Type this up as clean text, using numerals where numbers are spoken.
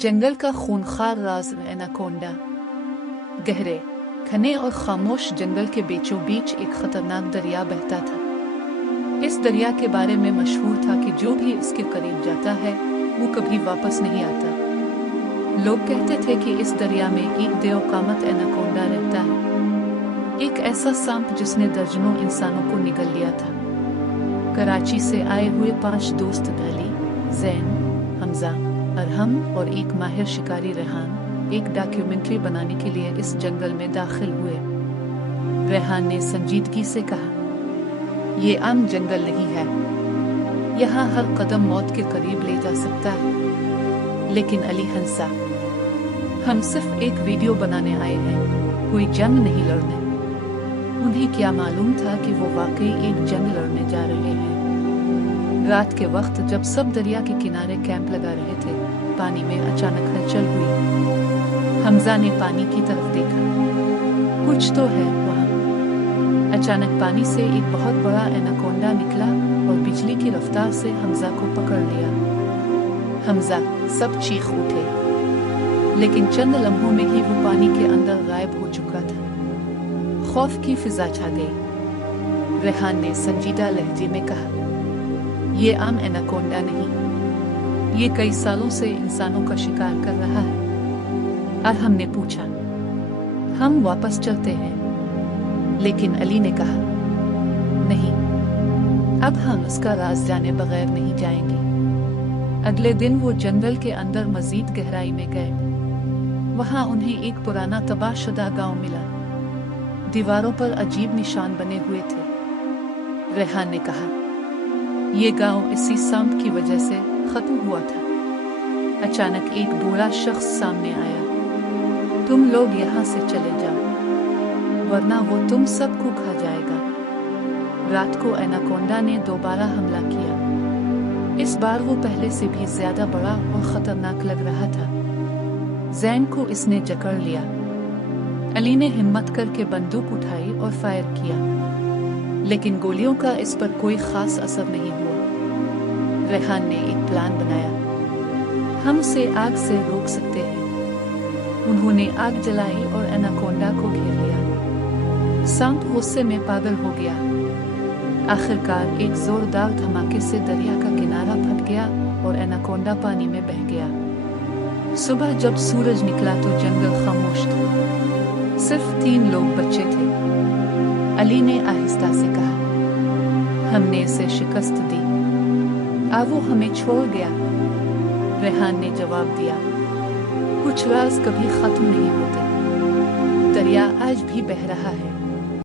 जंगल का खूंखार राज एनाकोंडा। गहरे, घने और खामोश जंगल के बीचों बीच एक खतरनाक दरिया बहता था। इस दरिया के बारे में मशहूर था कि जो भी इसके करीब जाता है वो कभी वापस नहीं आता। लोग कहते थे कि इस दरिया में एक देवकामत एनाकोंडा रहता है, एक ऐसा सांप जिसने दर्जनों इंसानों को निगल लिया था। कराची से आए हुए 5 दोस्त अली, जैन, हमजा, अरहम और एक माहिर शिकारी रेहान एक डॉक्यूमेंट्री बनाने के लिए इस जंगल में दाखिल हुए। रेहान ने संजीदगी से कहा, ये आम जंगल नहीं है, यहाँ हर कदम मौत के करीब ले जा सकता है। लेकिन अली हंसा, हम सिर्फ एक वीडियो बनाने आए हैं, कोई जंग नहीं लड़ने। उन्हें क्या मालूम था कि वो वाकई एक जंग लड़ने जा रहे हैं। रात के वक्त जब सब दरिया के किनारे कैंप लगा रहे थे, पानी में अचानक हलचल हुई। हमजा ने पानी की तरफ देखा, कुछ तो है वहाँ। अचानक पानी से एक बहुत बड़ा एनाकोंडा निकला और बिजली की रफ्तार से हमजा को पकड़ लिया। हमजा सब चीख उठे, लेकिन चंद लम्हों में ही वो पानी के अंदर गायब हो चुका था। खौफ की फिजा छा गई। रेहान ने संजीदा लहजे में कहा, ये आम एनाकोंडा नहीं, ये कई सालों से इंसानों का शिकार कर रहा है। अरहम ने पूछा, हम वापस चलते हैं? लेकिन अली ने कहा, नहीं, अब हम इसका राज जाने बगैर नहीं जाएंगे। अगले दिन वो जंगल के अंदर मजीद गहराई में गए। वहां उन्हें एक पुराना तबाहशुदा गांव मिला। दीवारों पर अजीब निशान बने हुए थे। रेहान ने कहा, ये गांव इसी सांप की वजह से खत्म हुआ था। अचानक एक बूढ़ा शख्स सामने आया, तुम लोग यहाँ से चले जाओ, वरना वो तुम सबको खा जाएगा। रात को एनाकोंडा ने दोबारा हमला किया। इस बार वो पहले से भी ज्यादा बड़ा और खतरनाक लग रहा था। जैन को इसने जकड़ लिया। अली ने हिम्मत करके बंदूक उठाई और फायर किया, लेकिन गोलियों का इस पर कोई खास असर नहीं हुआ। रेहान ने एक प्लान बनाया, हम उसे आग से रोक सकते हैं। उन्होंने आग जलाई और एनाकोंडा को घेर लिया। सांप गुस्से में पागल हो गया। आखिरकार एक जोरदार धमाके से दरिया का किनारा फट गया और एनाकोंडा पानी में बह गया। सुबह जब सूरज निकला तो जंगल खामोश था, सिर्फ 3 लोग बचे थे। अली ने आहिस्ता से कहा, हमने इसे शिकस्त दी, अब वो हमें छोड़ गया। रेहान ने जवाब दिया, कुछ राज कभी खत्म नहीं होते, दरिया आज भी बह रहा है।